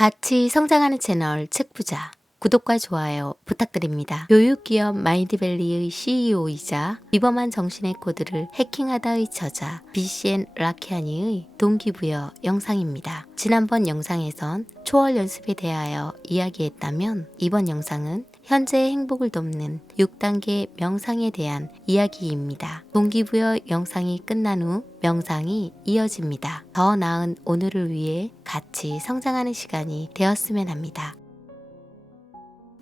같이 성장하는 채널 책부자 구독과 좋아요 부탁드립니다. 교육기업 마인드밸리의 CEO이자 비범한 정신의 코드를 해킹하다의 저자 BCN 라키아니의 동기부여 영상입니다. 지난번 영상에선 초월 연습에 대하여 이야기했다면 이번 영상은 현재의 행복을 돕는 6단계 명상에 대한 이야기입니다. 동기부여 영상이 끝난 후 명상이 이어집니다. 더 나은 오늘을 위해 같이 성장하는 시간이 되었으면 합니다.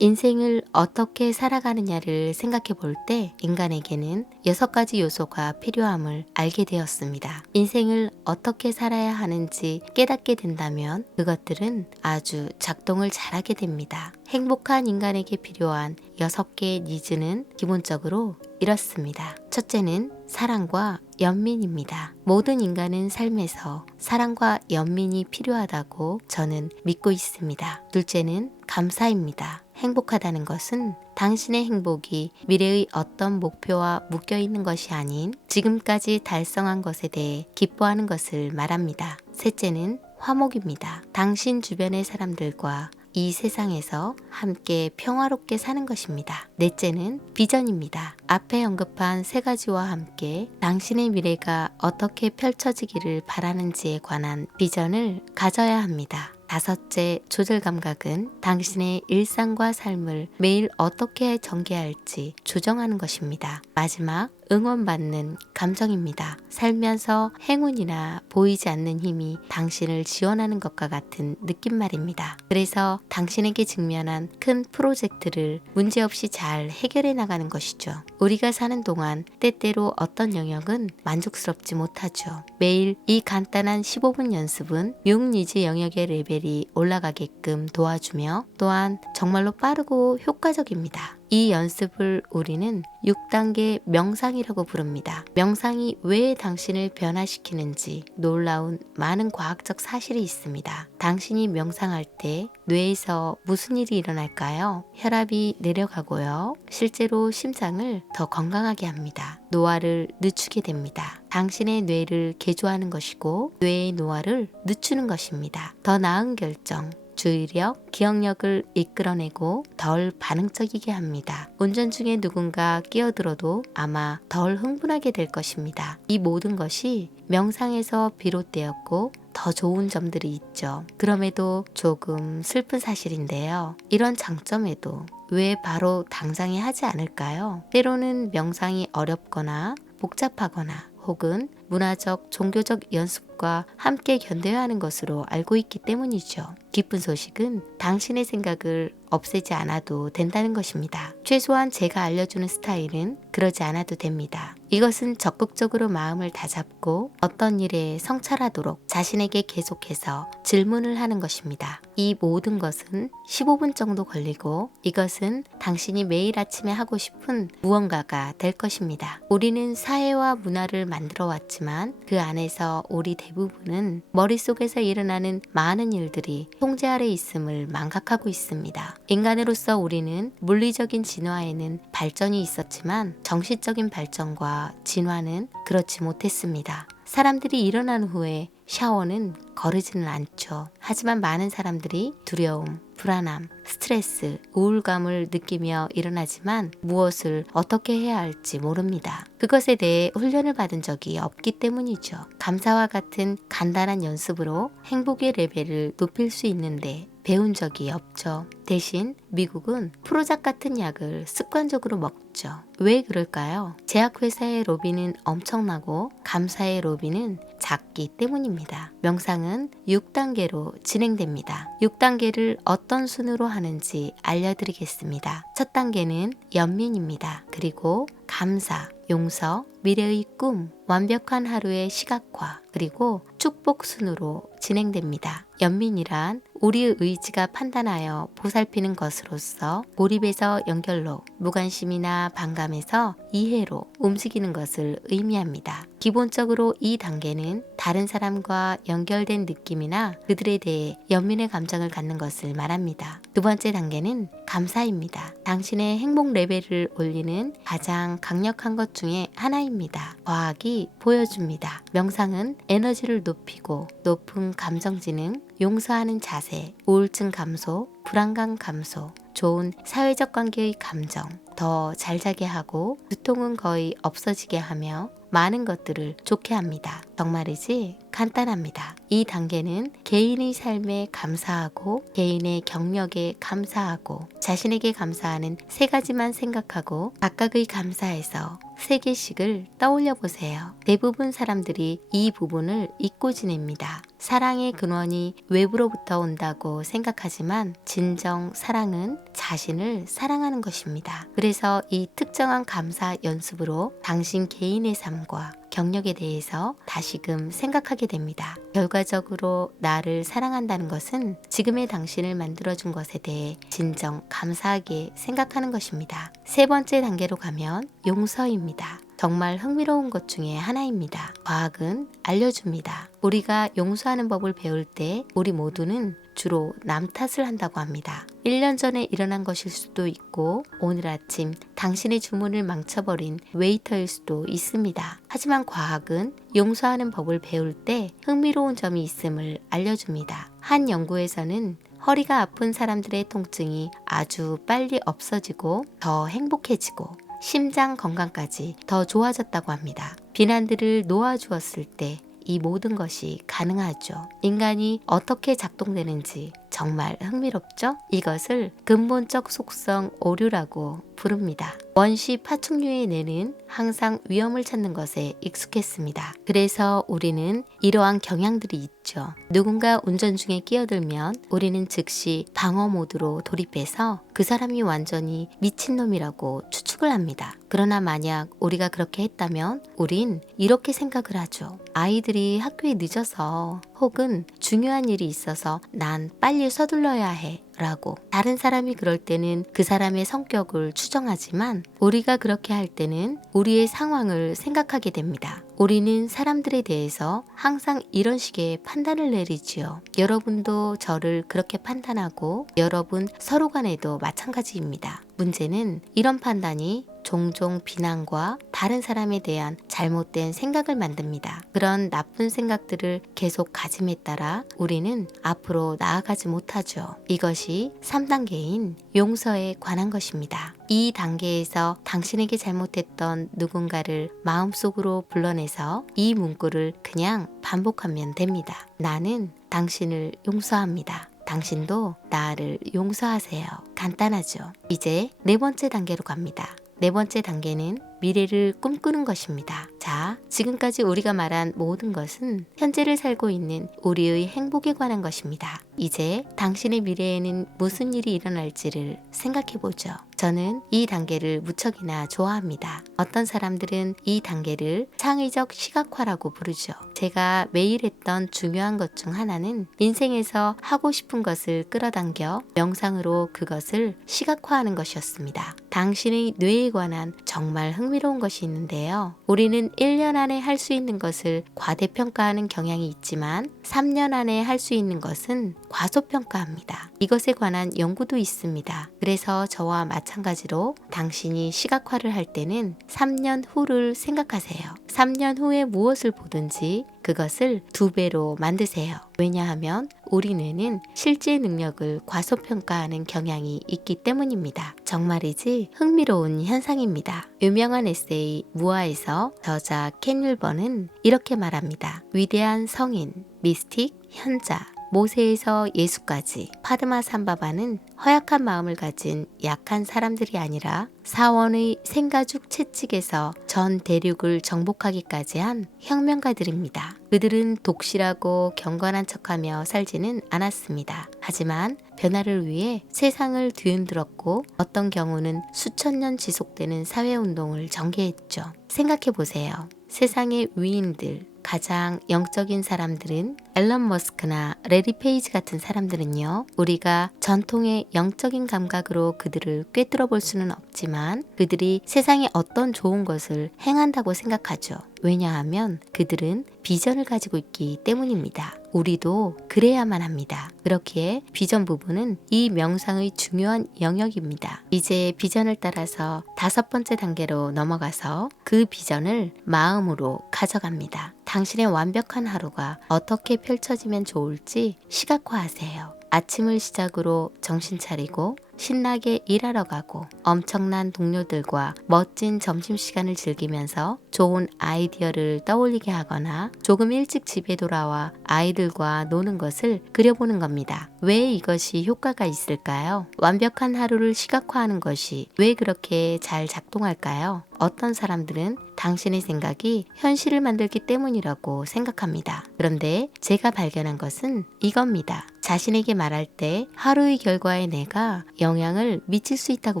인생을 어떻게 살아가느냐를 생각해 볼 때 인간에게는 6가지 요소가 필요함을 알게 되었습니다. 인생을 어떻게 살아야 하는지 깨닫게 된다면 그것들은 아주 작동을 잘하게 됩니다. 행복한 인간에게 필요한 6개의 니즈는 기본적으로 이렇습니다. 첫째는 사랑과 연민입니다. 모든 인간은 삶에서 사랑과 연민이 필요하다고 저는 믿고 있습니다. 둘째는 감사입니다. 행복하다는 것은 당신의 행복이 미래의 어떤 목표와 묶여 있는 것이 아닌 지금까지 달성한 것에 대해 기뻐하는 것을 말합니다. 셋째는 화목입니다. 당신 주변의 사람들과 이 세상에서 함께 평화롭게 사는 것입니다. 넷째는 비전입니다. 앞에 언급한 3가지와 함께 당신의 미래가 어떻게 펼쳐지기를 바라는지에 관한 비전을 가져야 합니다. 다섯째, 조절 감각은 당신의 일상과 삶을 매일 어떻게 전개할지 조정하는 것입니다. 마지막, 응원받는 감정입니다. 살면서 행운이나 보이지 않는 힘이 당신을 지원하는 것과 같은 느낌 말입니다. 그래서 당신에게 직면한 큰 프로젝트를 문제없이 잘 해결해 나가는 것이죠. 우리가 사는 동안 때때로 어떤 영역은 만족스럽지 못하죠. 매일 이 간단한 15분 연습은 6니즈 영역의 레벨이 올라가게끔 도와주며 또한 정말로 빠르고 효과적입니다. 이 연습을 우리는 6단계 명상이라고 부릅니다. 명상이 왜 당신을 변화시키는지 놀라운 많은 과학적 사실이 있습니다. 당신이 명상할 때 뇌에서 무슨 일이 일어날까요? 혈압이 내려가고요. 실제로 심장을 더 건강하게 합니다. 노화를 늦추게 됩니다. 당신의 뇌를 개조하는 것이고 뇌의 노화를 늦추는 것입니다. 더 나은 결정, 주의력, 기억력을 이끌어내고 덜 반응적이게 합니다. 운전 중에 누군가 끼어들어도 아마 덜 흥분하게 될 것입니다. 이 모든 것이 명상에서 비롯되었고 더 좋은 점들이 있죠. 그럼에도 조금 슬픈 사실인데요. 이런 장점에도 왜 바로 당장에 하지 않을까요? 때로는 명상이 어렵거나 복잡하거나 혹은 문화적, 종교적 연습과 함께 견뎌야 하는 것으로 알고 있기 때문이죠. 기쁜 소식은 당신의 생각을 없애지 않아도 된다는 것입니다. 최소한 제가 알려주는 스타일은 그러지 않아도 됩니다. 이것은 적극적으로 마음을 다잡고 어떤 일에 성찰하도록 자신에게 계속해서 질문을 하는 것입니다. 이 모든 것은 15분 정도 걸리고 이것은 당신이 매일 아침에 하고 싶은 무언가가 될 것입니다. 우리는 사회와 문화를 만들어 왔지만 그 안에서 우리 대부분은 머릿속에서 일어나는 많은 일들이 통제 아래 있음을 망각하고 있습니다. 인간으로서 우리는 물리적인 진화에는 발전이 있었지만 정신적인 발전과 진화는 그렇지 못했습니다. 사람들이 일어난 후에 샤워는 거르지는 않죠. 하지만 많은 사람들이 두려움, 불안함, 스트레스, 우울감을 느끼며 일어나지만 무엇을 어떻게 해야 할지 모릅니다. 그것에 대해 훈련을 받은 적이 없기 때문이죠. 감사와 같은 간단한 연습으로 행복의 레벨을 높일 수 있는데 배운 적이 없죠. 대신 미국은 프로작 같은 약을 습관적으로 먹죠. 왜 그럴까요? 제약회사의 로비는 엄청나고 감사의 로비는 작기 때문입니다. 명상은 6단계로 진행됩니다. 6단계를 어떤 순으로 하는지 알려드리겠습니다. 첫 단계는 연민입니다. 그리고 감사, 용서, 미래의 꿈, 완벽한 하루의 시각화, 그리고 축복 순으로 진행됩니다. 연민이란 우리의 의지가 판단하여 보살피는 것으로서 몰입에서 연결로, 무관심이나 반감에서 이해로 움직이는 것을 의미합니다. 기본적으로 이 단계는 다른 사람과 연결된 느낌이나 그들에 대해 연민의 감정을 갖는 것을 말합니다. 두 번째 단계는 감사입니다. 당신의 행복 레벨을 올리는 가장 강력한 것 중에 하나입니다. 과학이 보여줍니다. 명상은 에너지를 높이고 높은 감정지능, 용서하는 자세, 우울증 감소, 불안감 감소, 좋은 사회적 관계의 감정, 더 잘 자게 하고 두통은 거의 없어지게 하며 많은 것들을 좋게 합니다. 정말이지 간단합니다. 이 단계는 개인의 삶에 감사하고 개인의 경력에 감사하고 자신에게 감사하는 세 가지만 생각하고 각각의 감사에서 3개씩을 떠올려 보세요. 대부분 사람들이 이 부분을 잊고 지냅니다. 사랑의 근원이 외부로부터 온다고 생각하지만 진정 사랑은 자신을 사랑하는 것입니다. 그래서 이 특정한 감사 연습으로 당신 개인의 삶과 경력에 대해서 다시금 생각하게 됩니다. 결과적으로 나를 사랑한다는 것은 지금의 당신을 만들어준 것에 대해 진정 감사하게 생각하는 것입니다. 3번째 단계로 가면 용서입니다. 정말 흥미로운 것 중에 하나입니다. 과학은 알려줍니다. 우리가 용서하는 법을 배울 때 우리 모두는 주로 남 탓을 한다고 합니다. 1년 전에 일어난 것일 수도 있고 오늘 아침 당신의 주문을 망쳐버린 웨이터일 수도 있습니다. 하지만 과학은 용서하는 법을 배울 때 흥미로운 점이 있음을 알려줍니다. 한 연구에서는 허리가 아픈 사람들의 통증이 아주 빨리 없어지고 더 행복해지고 심장 건강까지 더 좋아졌다고 합니다. 비난들을 놓아주었을 때 이 모든 것이 가능하죠. 인간이 어떻게 작동되는지 정말 흥미롭죠? 이것을 근본적 속성 오류라고 부릅니다. 원시 파충류의 뇌는 항상 위험을 찾는 것에 익숙했습니다. 그래서 우리는 이러한 경향들이 있죠. 누군가 운전 중에 끼어들면 우리는 즉시 방어 모드로 돌입해서 그 사람이 완전히 미친놈이라고 추측을 합니다. 그러나 만약 우리가 그렇게 했다면 우린 이렇게 생각을 하죠. 아이들이 학교에 늦어서 혹은 중요한 일이 있어서 난 빨리 서둘러야 해 라고. 다른 사람이 그럴 때는 그 사람의 성격을 추정하지만 우리가 그렇게 할 때는 우리의 상황을 생각하게 됩니다. 우리는 사람들에 대해서 항상 이런 식의 판단을 내리지요. 여러분도 저를 그렇게 판단하고 여러분 서로 간에도 마찬가지입니다. 문제는 이런 판단이 종종 비난과 다른 사람에 대한 잘못된 생각을 만듭니다. 그런 나쁜 생각들을 계속 가짐에 따라 우리는 앞으로 나아가지 못하죠. 이것이 3단계인 용서에 관한 것입니다. 이 단계에서 당신에게 잘못했던 누군가를 마음속으로 불러내서 이 문구를 그냥 반복하면 됩니다. 나는 당신을 용서합니다. 당신도 나를 용서하세요. 간단하죠. 이제 4번째 단계로 갑니다. 4번째 단계는 미래를 꿈꾸는 것입니다. 자, 지금까지 우리가 말한 모든 것은 현재를 살고 있는 우리의 행복에 관한 것입니다. 이제 당신의 미래에는 무슨 일이 일어날지를 생각해보죠. 저는 이 단계를 무척이나 좋아합니다. 어떤 사람들은 이 단계를 창의적 시각화라고 부르죠. 제가 매일 했던 중요한 것 중 하나는 인생에서 하고 싶은 것을 끌어당겨 명상으로 그것을 시각화하는 것이었습니다. 당신의 뇌에 관한 정말 흥미로운 것이 있는데요. 우리는 1년 안에 할 수 있는 것을 과대평가하는 경향이 있지만 3년 안에 할 수 있는 것은 과소평가합니다. 이것에 관한 연구도 있습니다. 그래서 저와 마찬가지로 당신이 시각화를 할 때는 3년 후를 생각하세요. 3년 후에 무엇을 보든지 그것을 2배로 만드세요. 왜냐하면 우리 뇌는 실제 능력을 과소평가하는 경향이 있기 때문입니다. 정말이지 흥미로운 현상입니다. 유명한 에세이 무아에서 저자 켄 윌버는 이렇게 말합니다. 위대한 성인, 미스틱, 현자, 모세에서 예수까지 파드마 삼바바는 허약한 마음을 가진 약한 사람들이 아니라 사원의 생가죽 채찍에서 전 대륙을 정복하기까지 한 혁명가들입니다. 그들은 독실하고 경건한 척하며 살지는 않았습니다. 하지만 변화를 위해 세상을 뒤흔들었고 어떤 경우는 수천 년 지속되는 사회운동을 전개했죠. 생각해보세요. 세상의 위인들, 가장 영적인 사람들은 앨런 머스크나 레리 페이지 같은 사람들은요, 우리가 전통의 영적인 감각으로 그들을 꿰뚫어 볼 수는 없지만 그들이 세상에 어떤 좋은 것을 행한다고 생각하죠. 왜냐하면 그들은 비전을 가지고 있기 때문입니다. 우리도 그래야만 합니다. 그렇기에 비전 부분은 이 명상의 중요한 영역입니다. 이제 비전을 따라서 5번째 단계로 넘어가서 그 비전을 마음으로 가져갑니다. 당신의 완벽한 하루가 어떻게 펼쳐지면 좋을지 시각화하세요. 아침을 시작으로 정신 차리고 신나게 일하러 가고 엄청난 동료들과 멋진 점심시간을 즐기면서 좋은 아이디어를 떠올리게 하거나 조금 일찍 집에 돌아와 아이들과 노는 것을 그려보는 겁니다. 왜 이것이 효과가 있을까요? 완벽한 하루를 시각화하는 것이 왜 그렇게 잘 작동할까요? 어떤 사람들은 당신의 생각이 현실을 만들기 때문이라고 생각합니다. 그런데 제가 발견한 것은 이겁니다. 자신에게 말할 때 하루의 결과에 내가 영향을 미칠 수 있다고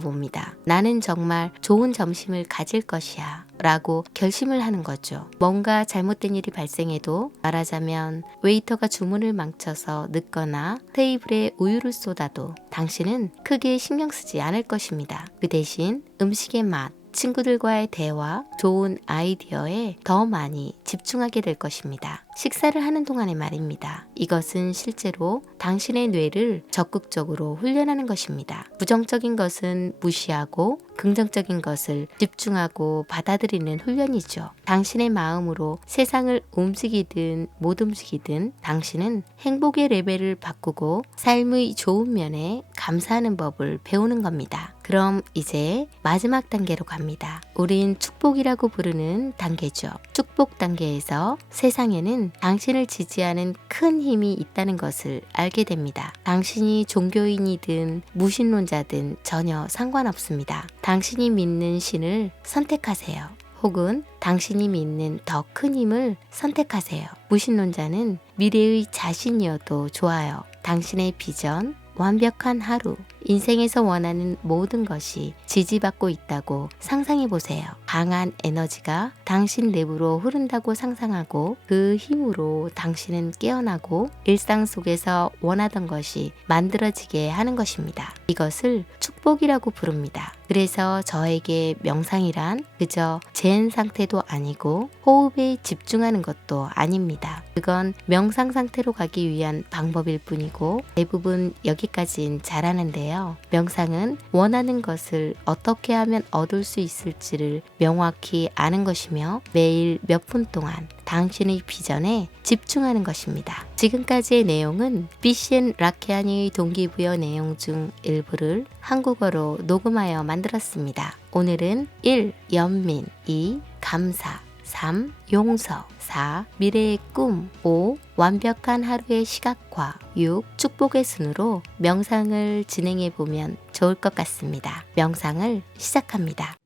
봅니다. 나는 정말 좋은 점심을 가질 것이야 라고 결심을 하는 거죠. 뭔가 잘못된 일이 발생해도, 말하자면 웨이터가 주문을 망쳐서 늦거나 테이블에 우유를 쏟아도 당신은 크게 신경 쓰지 않을 것입니다. 그 대신 음식의 맛, 친구들과의 대화, 좋은 아이디어에 더 많이 집중하게 될 것입니다. 식사를 하는 동안의 말입니다. 이것은 실제로 당신의 뇌를 적극적으로 훈련하는 것입니다. 부정적인 것은 무시하고 긍정적인 것을 집중하고 받아들이는 훈련이죠. 당신의 마음으로 세상을 움직이든 못 움직이든 당신은 행복의 레벨을 바꾸고 삶의 좋은 면에 감사하는 법을 배우는 겁니다. 그럼 이제 마지막 단계로 갑니다. 우린 축복이라고 부르는 단계죠. 축복 단계에서 세상에는 당신을 지지하는 큰 힘이 있다는 것을 알게 됩니다. 당신이 종교인이든 무신론자든 전혀 상관없습니다. 당신이 믿는 신을 선택하세요. 혹은 당신이 믿는 더 큰 힘을 선택하세요. 무신론자는 미래의 자신이어도 좋아요. 당신의 비전, 완벽한 하루, 인생에서 원하는 모든 것이 지지받고 있다고 상상해 보세요. 강한 에너지가 당신 내부로 흐른다고 상상하고 그 힘으로 당신은 깨어나고 일상 속에서 원하던 것이 만들어지게 하는 것입니다. 이것을 축복이라고 부릅니다. 그래서 저에게 명상이란 그저 젠 상태도 아니고 호흡에 집중하는 것도 아닙니다. 그건 명상 상태로 가기 위한 방법일 뿐이고 대부분 여기까진 잘하는데요. 명상은 원하는 것을 어떻게 하면 얻을 수 있을지를 명확히 아는 것이며 매일 몇 분 동안 당신의 비전에 집중하는 것입니다. 지금까지의 내용은 비셴 라케아니의 동기부여 내용 중 일부를 한국어로 녹음하여 만들었습니다. 오늘은 1. 연민 2. 감사 3. 용서 4. 미래의 꿈 5. 완벽한 하루의 시각화 6. 축복의 순으로 명상을 진행해 보면 좋을 것 같습니다. 명상을 시작합니다.